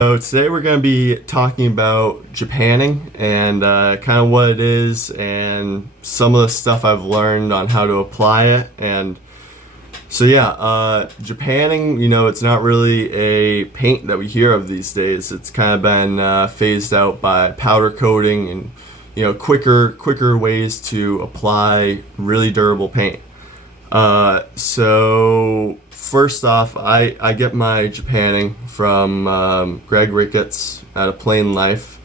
So today we're going to be talking about Japanning and kind of what it is and some of the stuff I've learned on how to apply it. And so yeah, Japanning, it's not really a paint that we hear of these days. It's kind of been phased out by powder coating and quicker ways to apply really durable paint. So first off, I get my Japanning from Greg Ricketts at A Plain Life.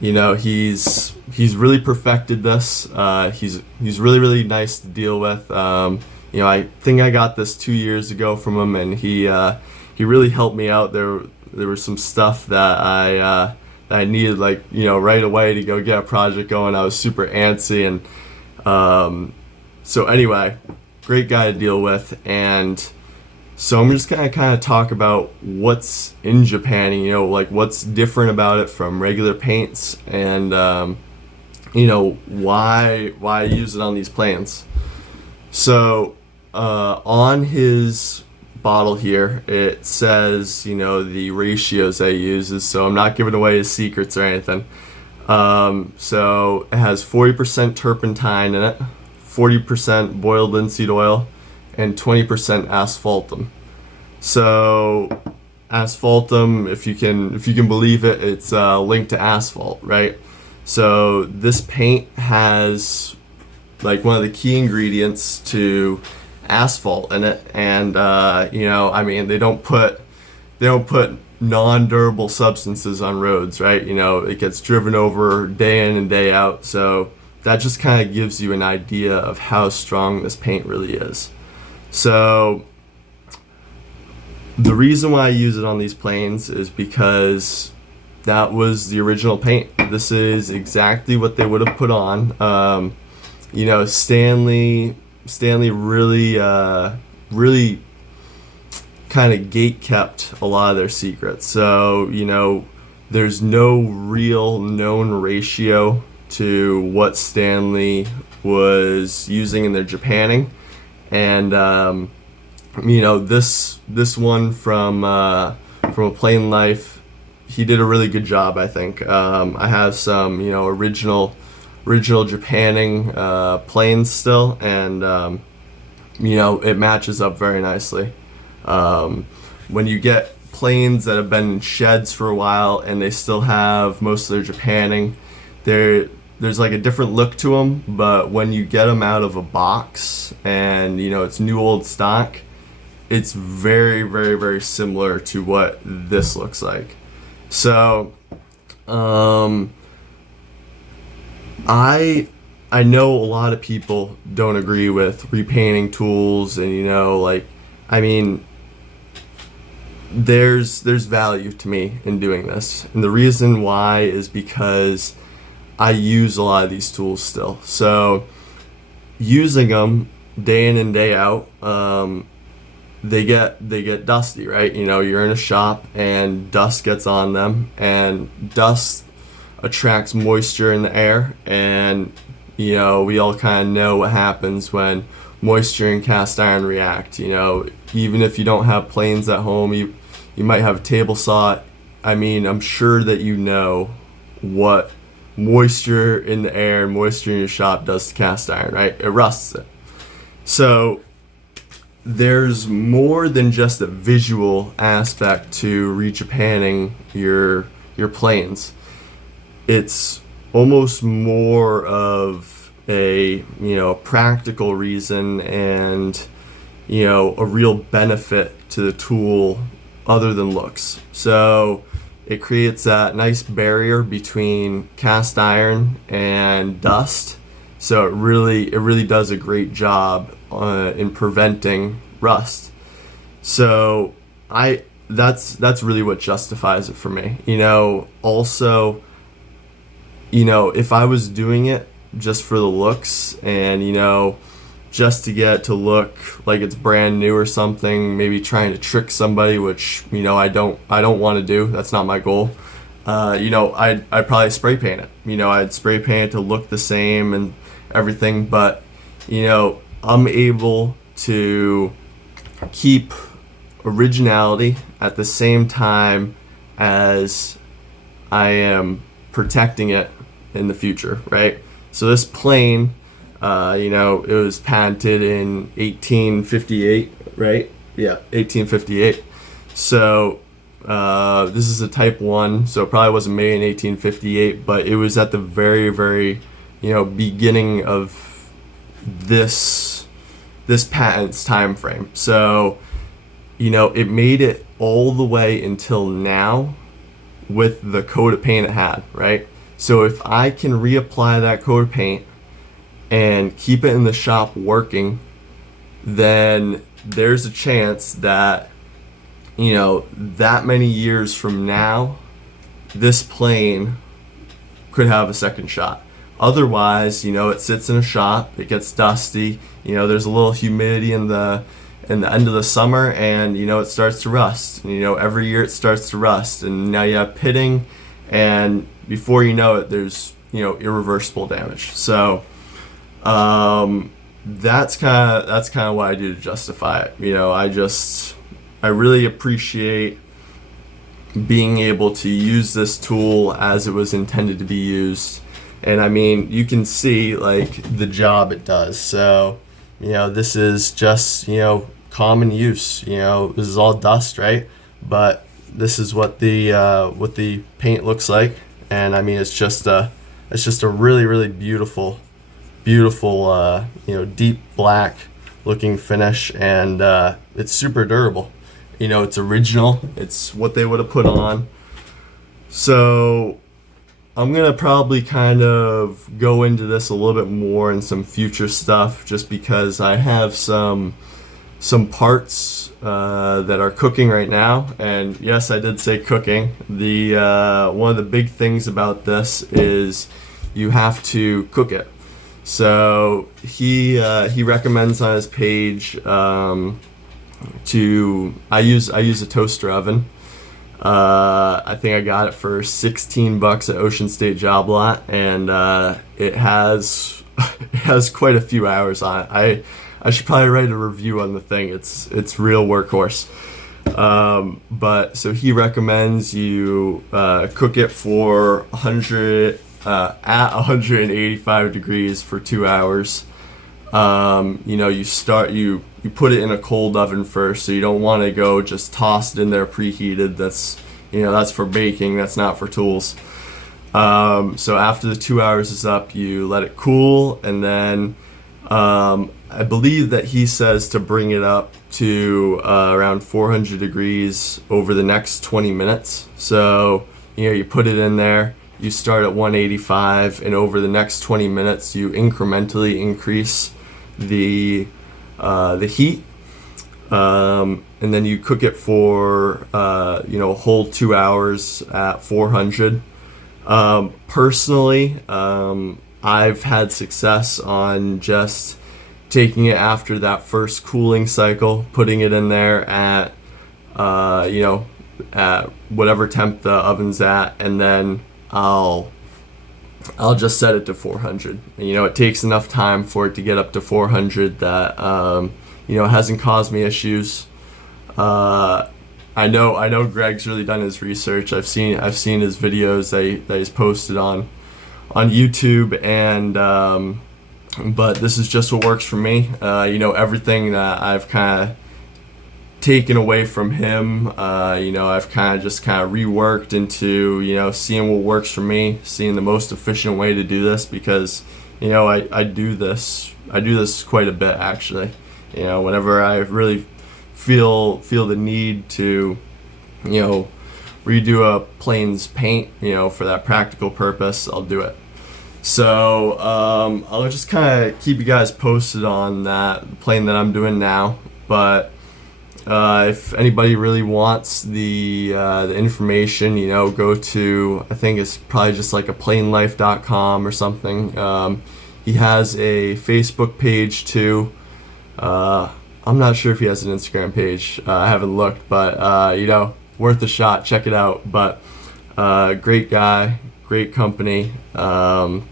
He's really perfected this. He's really nice to deal with. I think I got this 2 years ago from him, and he really helped me out. There was some stuff that I needed right away to go get a project going. I was super antsy, and so anyway, great guy to deal with. And so I'm just gonna kind of talk about what's in Japanning, what's different about it from regular paints, and why I use it on these plants. So on his bottle here, it says the ratios I uses. So I'm not giving away his secrets or anything. So it has 40% turpentine in it, 40% boiled linseed oil, and 20% asphaltum. So asphaltum, if you can believe it, it's linked to asphalt, right? So this paint has one of the key ingredients to asphalt in it, and they don't put non-durable substances on roads, right? It gets driven over day in and day out. So that just kind of gives you an idea of how strong this paint really is. So the reason why I use it on these planes is because that was the original paint. This is exactly what they would have put on. Stanley really kind of gate kept a lot of their secrets. So there's no real known ratio to what Stanley was using in their Japanning. And this one from A Plain Life, he did a really good job, I think. I have some original Japanning planes still, and it matches up very nicely. When you get planes that have been in sheds for a while and they still have most of their Japanning, there's a different look to them, but when you get them out of a box and it's new old stock, it's very similar to what this looks like. So I know a lot of people don't agree with repainting tools, and there's value to me in doing this, and the reason why is because I use a lot of these tools still. So using them day in and day out, they get dusty, right? You're in a shop and dust gets on them, and dust attracts moisture in the air, and we all kind of know what happens when moisture and cast iron react. Even if you don't have planes at home, you might have a table saw. I'm sure that what moisture in the air and moisture in your shop does to cast iron, right? It rusts it. So there's more than just a visual aspect to re-Japanning your planes. It's almost more of a practical reason, and a real benefit to the tool other than looks. So it creates that nice barrier between cast iron and dust. So it really does a great job in preventing rust. So that's really what justifies it for me. Also, if I was doing it just for the looks and just to get it to look like it's brand new or something, maybe trying to trick somebody, which I don't want to do. That's not my goal. I'd probably spray paint it. I'd spray paint it to look the same and everything, but I'm able to keep originality at the same time as I am protecting it in the future, right? So this plane, it was patented in 1858, right? Yeah, 1858. So this is a Type 1, so it probably wasn't made in 1858, but it was at the very, very, beginning of this patent's time frame. So, it made it all the way until now with the coat of paint it had, right? So if I can reapply that coat of paint and keep it in the shop working, then there's a chance that, that many years from now, this plane could have a second shot. Otherwise, it sits in a shop, it gets dusty, there's a little humidity in the end of the summer, and it starts to rust. Every year it starts to rust, and now you have pitting, and before you know it, there's irreversible damage. So that's kind of what I do to justify it. I really appreciate being able to use this tool as it was intended to be used. And I mean, you can see like the job it does. So, this is just, common use. This is all dust, right? But this is what the paint looks like. And I mean, it's just a really, really beautiful, deep black looking finish, and it's super durable. It's original. It's what they would have put on. So I'm gonna probably kind of go into this a little bit more in some future stuff, just because I have some parts that are cooking right now. And yes, I did say cooking. The one of the big things about this is you have to cook it. So he recommends on his page I use a toaster oven. I think I got it for $16 at Ocean State Job Lot, and it has quite a few hours on it. I should probably write a review on the thing. It's real workhorse. But so he recommends you cook it for 100 at 185 degrees for 2 hours. You put it in a cold oven first, so you don't want to go just toss it in there preheated. That's for baking, that's not for tools. So after the 2 hours is up, you let it cool, and then I believe that he says to bring it up to around 400 degrees over the next 20 minutes. So you put it in there, you start at 185, and over the next 20 minutes you incrementally increase the heat, and then you cook it for a whole 2 hours at 400. Personally, I've had success on just taking it after that first cooling cycle, putting it in there at at whatever temp the oven's at, and then I'll just set it to 400. It takes enough time for it to get up to 400 that it hasn't caused me issues. I know Greg's really done his research. I've seen his videos that he's posted on YouTube, and but this is just what works for me. Everything that I've kind of taken away from him, I've kind of reworked into, seeing what works for me, seeing the most efficient way to do this, because, I do this quite a bit, actually. Whenever I really feel the need to, redo a plane's paint, for that practical purpose, I'll do it. So I'll just kind of keep you guys posted on the plane that I'm doing now. But if anybody really wants the information, go to, I think it's probably just like a planelife.com or something. He has a Facebook page too. I'm not sure if he has an Instagram page. I haven't looked, but worth a shot. Check it out. But great guy, great company. I'd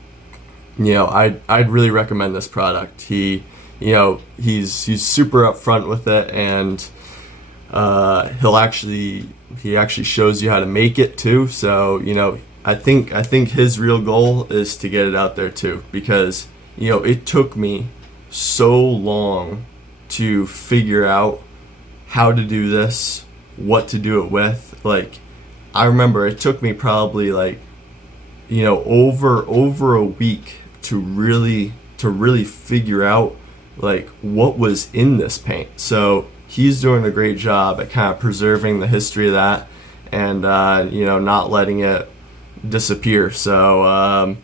really recommend this product. He's super upfront with it, and he actually shows you how to make it too. So I think his real goal is to get it out there too, because it took me so long to figure out how to do this, what to do it with. Like, I remember it took me probably like over a week to really figure out like what was in this paint. So he's doing a great job at kind of preserving the history of that, and not letting it disappear. So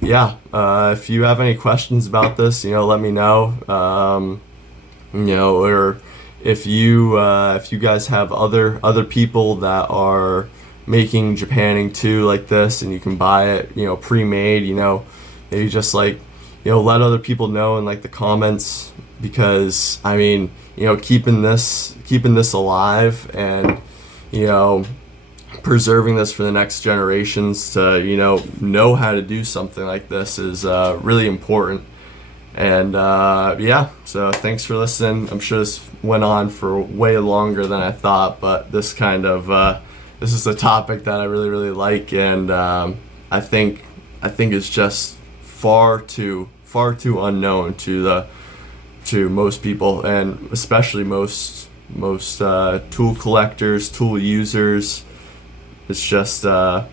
if you have any questions about this, let me know. Or if you guys have other people that are making Japanning too like this, and you can buy it pre-made, maybe just like let other people know in like the comments, because I mean keeping this alive and preserving this for the next generations to know how to do something like this is really important. And so thanks for listening. I'm sure this went on for way longer than I thought, but this is a topic that I really, really like, and I think it's just far too unknown to most people, and especially most tool collectors, tool users. It's just I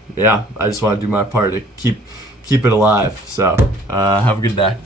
just want to do my part to keep it alive. So have a good day.